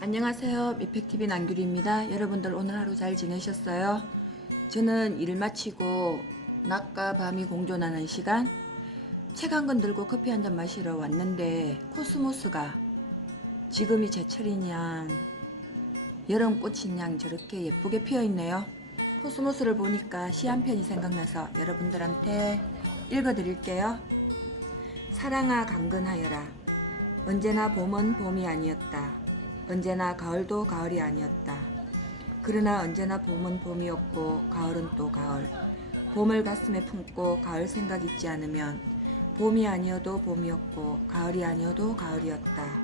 안녕하세요. 미팩TV 남규리입니다. 여러분들 오늘 하루 잘 지내셨어요? 저는 일 마치고 낮과 밤이 공존하는 시간 책 한 권 들고 커피 한 잔 마시러 왔는데 코스모스가 지금이 제철이냐 여름꽃이냐 저렇게 예쁘게 피어있네요. 코스모스를 보니까 시 한 편이 생각나서 여러분들한테 읽어드릴게요. 사랑아 강근하여라 언제나 봄은 봄이 아니었다. 언제나 가을도 가을이 아니었다. 그러나 언제나 봄은 봄이었고 가을은 또 가을. 봄을 가슴에 품고 가을 생각 잊지 않으면 봄이 아니어도 봄이었고 가을이 아니어도 가을이었다.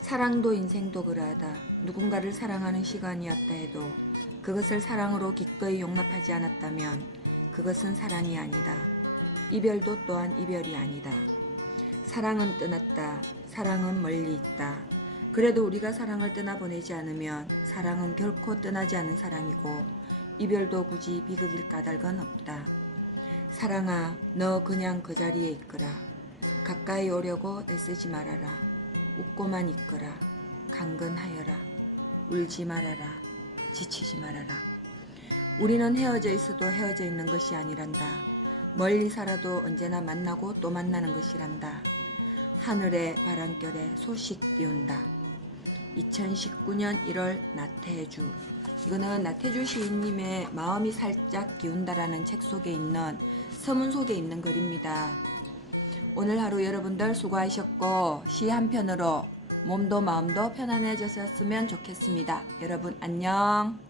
사랑도 인생도 그러하다. 누군가를 사랑하는 시간이었다 해도 그것을 사랑으로 기꺼이 용납하지 않았다면 그것은 사랑이 아니다. 이별도 또한 이별이 아니다. 사랑은 떠났다. 사랑은 멀리 있다. 그래도 우리가 사랑을 떠나보내지 않으면 사랑은 결코 떠나지 않은 사랑이고 이별도 굳이 비극일 까닭은 없다. 사랑아, 너 그냥 그 자리에 있거라. 가까이 오려고 애쓰지 말아라. 웃고만 있거라. 강건하여라. 울지 말아라. 지치지 말아라. 우리는 헤어져 있어도 헤어져 있는 것이 아니란다. 멀리 살아도 언제나 만나고 또 만나는 것이란다. 하늘에 바람결에 소식 띄운다. 2019년 1월 나태주 이거는 나태주 시인님의 마음이 살짝 기운다라는 책 속에 있는 서문 속에 있는 글입니다. 오늘 하루 여러분들 수고하셨고 시 한 편으로 몸도 마음도 편안해졌으면 좋겠습니다. 여러분 안녕.